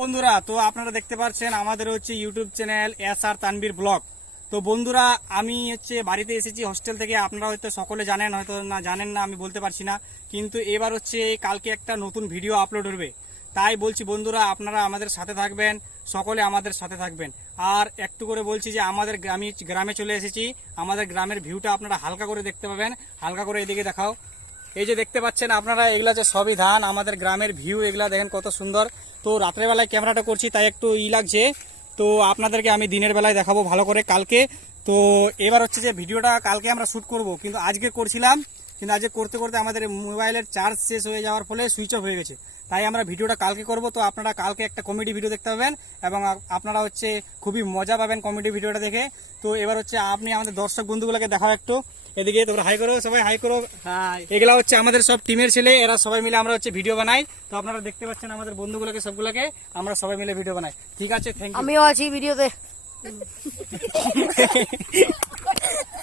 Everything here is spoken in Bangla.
বন্ধুরা, তো আপনারা দেখতে পাচ্ছেন আমাদের হচ্ছে YouTube channel SR Tanvir blog. তো বন্ধুরা, আমি হচ্ছে বাড়িতে এসেছি হোস্টেল থেকে। আপনারা হয়তো সকলে জানেন, হয়তো না জানেন না, আমি বলতে পারছি না। কিন্তু এবার হচ্ছে কালকে একটা নতুন ভিডিও আপলোড হবে, তাই বলছি বন্ধুরা আপনারা আমাদের সাথে থাকবেন, সকলে আমাদের সাথে থাকবেন। আর একটু করে বলছি যে আমাদের গ্রামে চলে এসেছি। আমাদের গ্রামের ভিউটা আপনারা হালকা করে দেখতে পাবেন। হালকা করে এদিকে দেখাও। এই যে দেখতে পাচ্ছেন আপনারা, এগুলা যে সবই ধান, আমাদের গ্রামের ভিউ। এগুলা দেখেন কত সুন্দর। তো রাত্রেবেলায় ক্যামেরাটা করছি তাই একটু লাগছে। তো আপনাদেরকে আমি দিনের বেলায় দেখাবো ভালো করে কালকে। তো এবার হচ্ছে যে ভিডিওটা কালকে আমরা শ্যুট করব, কিন্তু আজকে করছিলাম, কিন্তু আজকে করতে করতে আমাদের মোবাইলের চার্জ শেষ হয়ে যাওয়ার ফলে সুইচ অফ হয়ে গেছে। তাই আমরা ভিডিওটা কালকে করব। তো আপনারা কালকে একটা কমেডি ভিডিও দেখতে পাবেন এবং আপনারা হচ্ছে খুবই মজা পাবেন কমেডি ভিডিওটা দেখে। তো এবার হচ্ছে আপনি আমাদের দর্শক বন্ধুগুলোকে দেখাও একটু। এদিকে তোমরা হাই করো, সবাই হাই করো। এগুলা হচ্ছে আমাদের সব টিমের ছেলে, এরা সবাই মিলে আমরা হচ্ছে ভিডিও বানাই। তো আপনারা দেখতে পাচ্ছেন আমাদের বন্ধুগুলোকে, সবগুলোকে আমরা সবাই মিলে ভিডিও বানাই। ঠিক আছে, থ্যাংক ইউ। আমিও আছি ভিডিওতে।